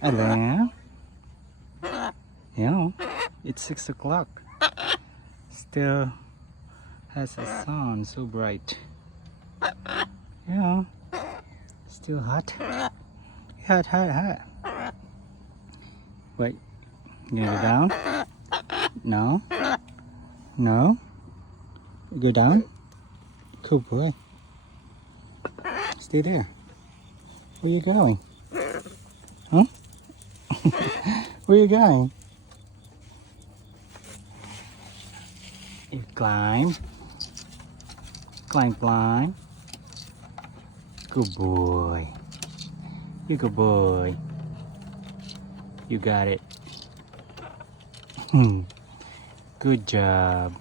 Hello. Yeah, it's 6 o'clock. Still has the sun so bright. Yeah, still hot. Hot, hot, hot. Wait, you gonna go down? No? No? You go down? Cool boy. Stay there. Where you going? Huh? Where you going? You climb. Climb, climb. Good boy. You good boy. You got it. Good job.